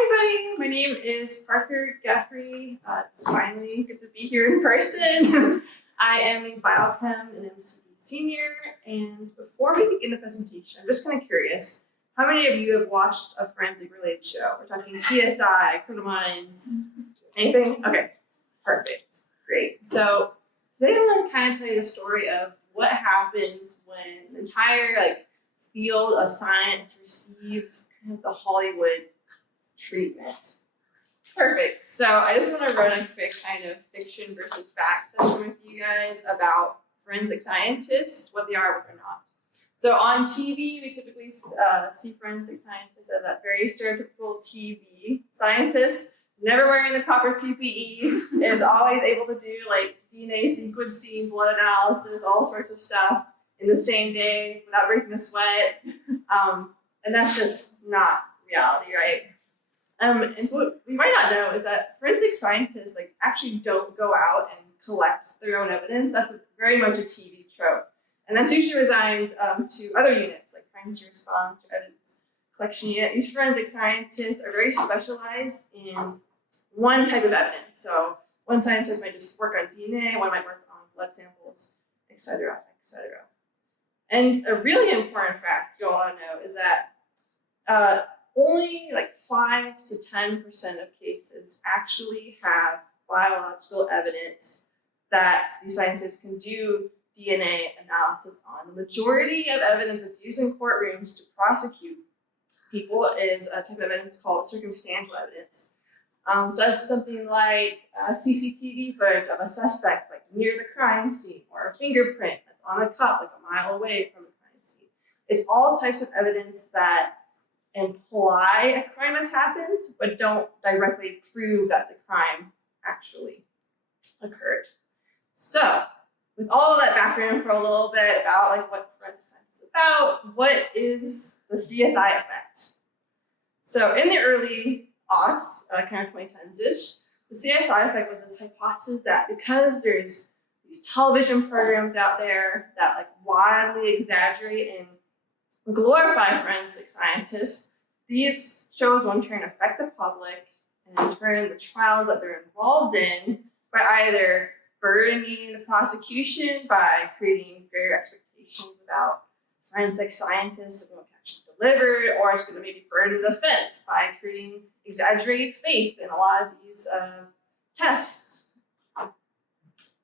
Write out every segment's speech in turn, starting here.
Hi, everybody. My name is Parker Geffre. It's finally good to be here in person. I am a biochem and MCB senior. And before we begin the presentation, I'm just kind of curious, how many of you have watched a forensic-related show? We're talking CSI, Criminal Minds, anything? Okay, perfect. Great. So today I'm going to kind of tell you the story of what happens when an entire field of science receives kind of the Hollywood treatment. Perfect. So I just want to run a quick kind of fiction versus fact session with you guys about forensic scientists, what they are, what they're not. So on TV, we typically see forensic scientists as that very stereotypical TV scientist, never wearing the proper PPE, is always able to do DNA sequencing, blood analysis, all sorts of stuff in the same day without breaking a sweat. And that's just not reality, right? And so what we might not know is that forensic scientists actually don't go out and collect their own evidence. That's very much a TV trope. And that's usually resigned to other units like crime scene response or evidence collection unit. These forensic scientists are very specialized in one type of evidence. So one scientist might just work on DNA, one might work on blood samples, et cetera, et cetera. And a really important fact you all know is that only 5 to 10% of cases actually have biological evidence that these scientists can do DNA analysis on. The majority of evidence that's used in courtrooms to prosecute people is a type of evidence called circumstantial evidence. So that's something like CCTV footage of a suspect near the crime scene, or a fingerprint that's on a cup a mile away from the crime scene. It's all types of evidence that imply a crime has happened, but don't directly prove that the crime actually occurred. So, with all of that background for a little bit about what forensic science is about, what is the CSI effect? So, in the early aughts, kind of 2010s-ish, the CSI effect was this hypothesis that because there's these television programs out there that wildly exaggerate and glorify forensic scientists, these shows will in turn affect the public, and in turn the trials that they're involved in by either burdening the prosecution by creating greater expectations about forensic scientists that won't actually deliver, or it's going to maybe burden the defense by creating exaggerated faith in a lot of these tests.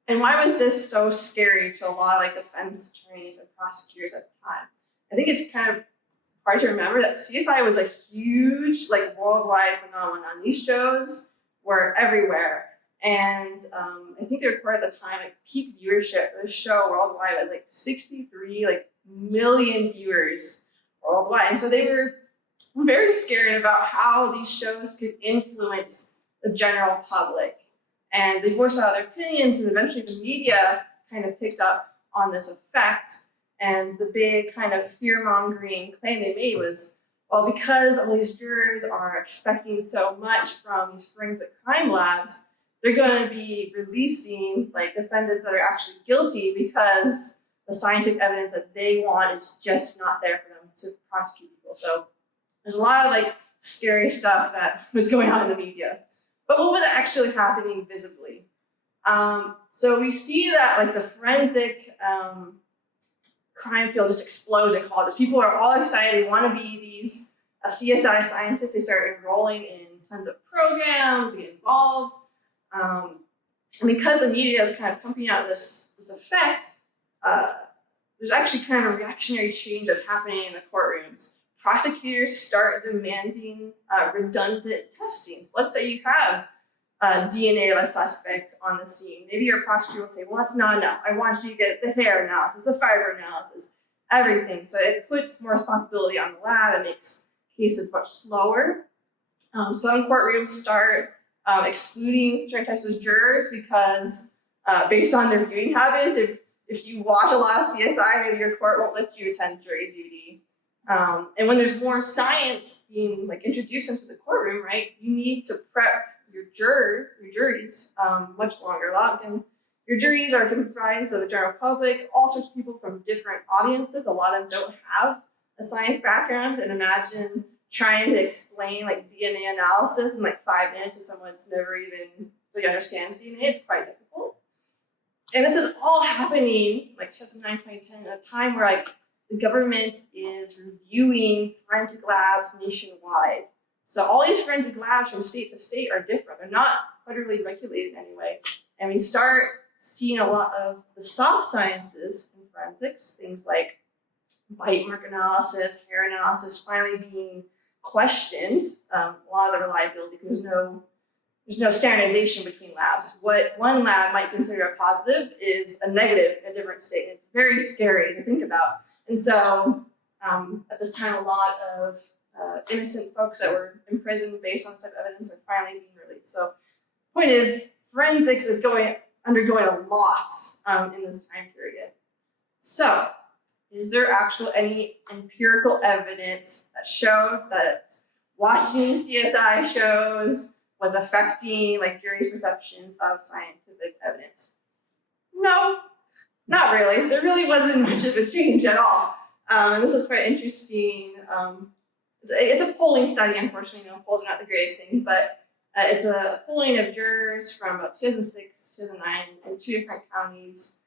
And why was this so scary to a lot of defense attorneys and prosecutors at the time? I think it's kind of hard to remember that CSI was a huge, worldwide phenomenon. These shows were everywhere. And I think they recorded at the time, peak viewership for the show worldwide was 63 million viewers worldwide. And so they were very scared about how these shows could influence the general public. And they voiced out their opinions, and eventually the media kind of picked up on this effect. And the big kind of fear-mongering claim they made was, well, because all these jurors are expecting so much from these forensic crime labs, they're going to be releasing defendants that are actually guilty because the scientific evidence that they want is just not there for them to prosecute people. So there's a lot of scary stuff that was going on in the media. But what was actually happening visibly? So we see that the forensic crime field just explodes in colleges. People are all excited. They want to be these CSI scientists. They start enrolling in tons of programs, they get involved. And because the media is kind of pumping out this effect, there's actually kind of a reactionary change that's happening in the courtrooms. Prosecutors start demanding redundant testing. So let's say you have DNA of a suspect on the scene. Maybe your prosecutor will say, well, that's not enough. I want you to get the hair analysis, the fiber analysis, everything. So it puts more responsibility on the lab. It makes cases much slower. Some courtrooms start excluding certain types of jurors because based on their viewing habits, if you watch a lot of CSI, maybe your court won't let you attend jury duty. And when there's more science being introduced into the courtroom, right, you need to prep your juries much longer. Your juries are comprised of the general public, all sorts of people from different audiences. A lot of them don't have a science background, and imagine trying to explain like DNA analysis in like 5 minutes to someone that's never even really understands DNA. It's quite difficult. And this is all happening like 2009, 2010 at a time where like the government is reviewing forensic labs nationwide. So all these forensic labs from state to state are different. They're not federally regulated anyway. And we start seeing a lot of the soft sciences in forensics, things like bite mark analysis, hair analysis, finally being questioned. A lot of the reliability, because there's no standardization between labs. What one lab might consider a positive is a negative in a different state. It's very scary to think about. And so at this time, a lot of innocent folks that were imprisoned based on such evidence are finally being released. So the point is, forensics is undergoing a lot in this time period. So is there any empirical evidence that showed that watching CSI shows was affecting like jury's perceptions of scientific evidence? No, not really. There really wasn't much of a change at all. This is quite interesting. It's a polling study, unfortunately. Polls are not the greatest thing, but it's a polling of jurors from about 2006, 2009 in 2 different counties,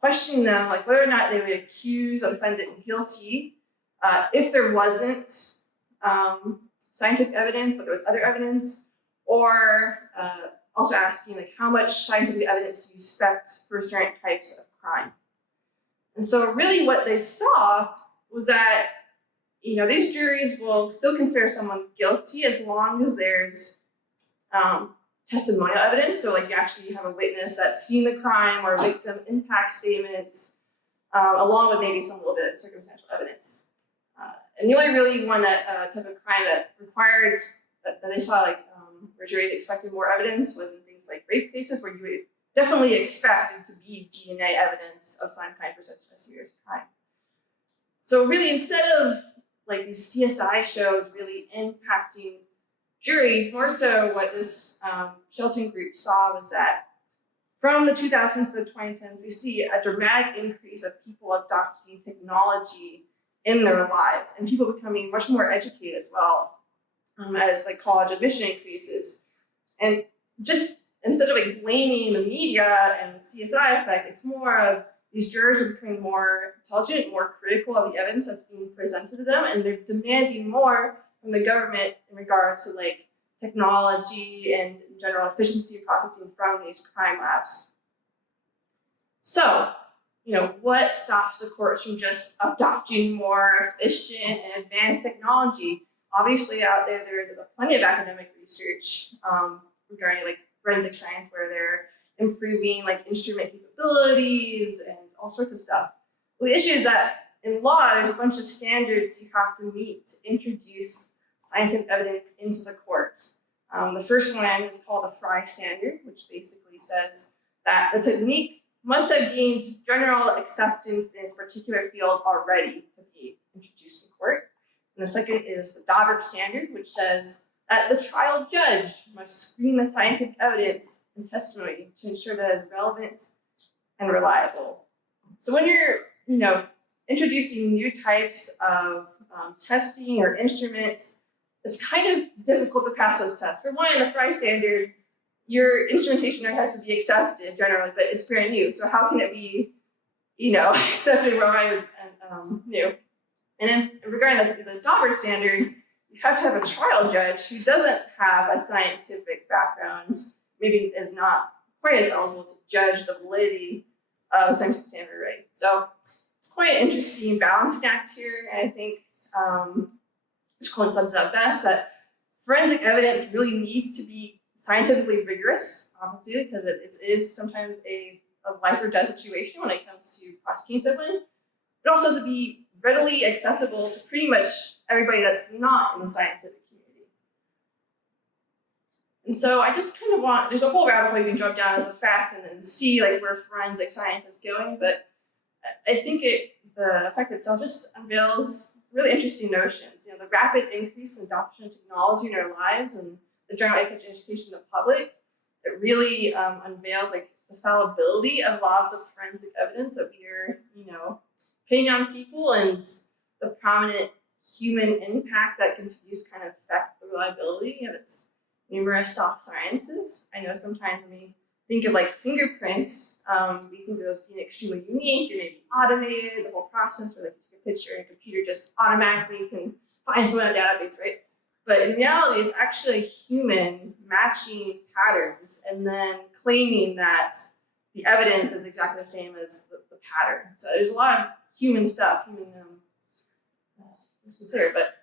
questioning them like whether or not they would accuse a defendant guilty if there wasn't scientific evidence, but there was other evidence, or also asking like how much scientific evidence do you expect for certain types of crime. And so really what they saw was that these juries will still consider someone guilty as long as there's testimonial evidence. So like you actually have a witness that's seen the crime or victim impact statements, along with maybe some little bit of circumstantial evidence. And the only really one that type of crime that required that they saw like where juries expected more evidence was in things like rape cases, where you would definitely expect there to be DNA evidence of some kind for such a serious crime. So really, instead of like these CSI shows really impacting juries, more so what this Shelton group saw was that from the 2000s to the 2010s, we see a dramatic increase of people adopting technology in their lives and people becoming much more educated as well as like college admission increases. And just instead of like blaming the media and the CSI effect, it's more of these jurors are becoming more intelligent, more critical of the evidence that's being presented to them, and they're demanding more from the government in regards to like technology and general efficiency of processing from these crime labs. So, what stops the courts from just adopting more efficient and advanced technology? Obviously, out there's plenty of academic research regarding like forensic science, where they're improving like instrument capabilities and all sorts of stuff. Well, the issue is that in law, there's a bunch of standards you have to meet to introduce scientific evidence into the courts. The first one is called the Fry standard, which basically says that the technique must have gained general acceptance in its particular field already to be introduced in court. And the second is the Daubert standard, which says that the trial judge must screen the scientific evidence and testimony to ensure that it is relevant and reliable. So when you're, introducing new types of testing or instruments, it's kind of difficult to pass those tests. For one, in the Fry standard, your instrumentation has to be accepted generally, but it's brand new. So how can it be, accepted where I was new? And then regarding the Daubert standard, you have to have a trial judge who doesn't have a scientific background, maybe is not quite as eligible to judge the validity of scientific standard, right? So it's quite an interesting balancing act here, and I think this quote sums it up best, that forensic evidence really needs to be scientifically rigorous, obviously, because it is sometimes a life or death situation when it comes to prosecuting someone, but also to be readily accessible to pretty much everybody that's not in the scientific community. And so I just kind of there's a whole rabbit hole you can jump down as a fact and then see like where forensic science is going, but I think the fact itself just unveils really interesting notions. The rapid increase in adoption of technology in our lives and the general education of the public, it really unveils like the fallibility of a lot of the forensic evidence that we are, pinning on people, and the prominent human impact that continues to kind of affect the reliability of its numerous soft sciences. I know sometimes when we think of like fingerprints, we think of those being extremely unique and maybe automated, the whole process where like you take a picture and a computer just automatically can find someone in a database, right? But in reality, it's actually a human matching patterns and then claiming that the evidence is exactly the same as the pattern. So there's a lot of human stuff, considered, but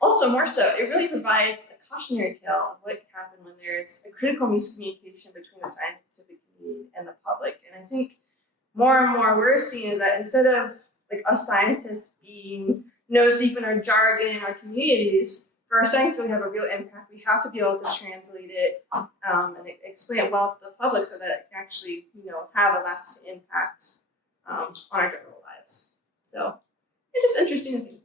also more so, it really provides a cautionary tale of what can happen when there's a critical miscommunication between the scientific community and the public. And I think more and more we're seeing is that instead of like us scientists being nose deep in our jargon in our communities, for our science to really have a real impact, we have to be able to translate it and explain it well to the public so that it can actually, have a lasting impact on our general lives. So it's just interesting to think